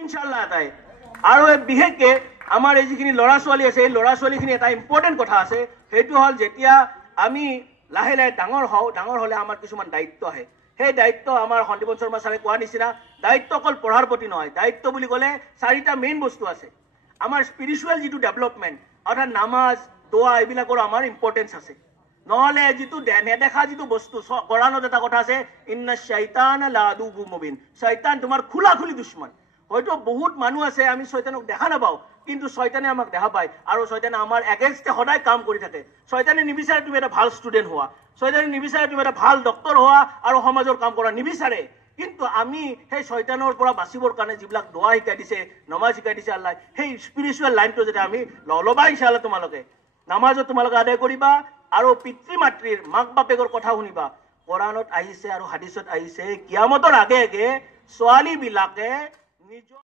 ইনশাআল্লাহ এটাই আৰু বিশেষকৈ আমাৰ এই যিখিনি ল'ৰা ছোৱালী আছে এই ল'ৰা ছোৱালীখিনি এটা ইম্পৰ্টেণ্ট কথা আছে সেইটো হ'ল যেতিয়া আমি লাহে লাহে ডাঙৰ হ'লে আমাৰ কিছুমান দায়িত্ব আহে সেই দায়িত্ব আমাৰ সন্দীপন শৰ্মা ছাৰে কোৱা নিচিনা দায়িত্ব অকল পঢ়াৰ প্ৰতি নহয় দায়িত্ব বুলি ক'লে চাৰিটা মেইন বস্তু আছে আমাৰ স্পিৰিচুৱেল যিটো ডেভেলপমেণ্ট অৰ্থাৎ নামাজ দোৱা এইবিলাকৰো আমাৰ ইম্পৰ্টেঞ্চ আছে নহ'লে যিটো নেদেখা যিটো বস্তু কোৰাণত এটা কথা আছে ইন্না শাইতানা লাদুবু মুবিন শয়তান তোমাৰ খোলাখুলি দুশ্মন হয়তো বহুত মানুহ আছে আমি শয়তানক দেখা নাপাওঁ কিন্তু শয়তানে আমাক দেখা পায় আৰু শয়তানে আমাৰ এগেইনষ্টে সদায় কাম কৰি থাকে শয়তানে নিবিচাৰে তুমি এটা ভাল ষ্টুডেণ্ট হোৱা শয়তানে নিবিচাৰে তুমি এটা ভাল ডক্টৰ হোৱা আৰু সমাজৰ কাম কৰা নিবিচাৰে কিন্তু আমি সেই শয়তানৰ পৰা বাচিবৰ কাৰণে যিবিলাক দোৱা শিকাই দিছে নমাজ শিকাই দিছে আল্লাহ সেই স্পিৰিচুৱেল লাইনটো যাতে আমি ল'বা ইনশাআল্লাহ তোমালোকে নামাজত তোমালোকে আদায় কৰিবা আৰু পিতৃ মাতৃৰ মাক বাপেকৰ কথা শুনিবা কোৰাণত আহিছে আৰু হাদিছত আহিছে কিয়ামতৰ আগে আগে ছোৱালীবিলাকে নিজৰ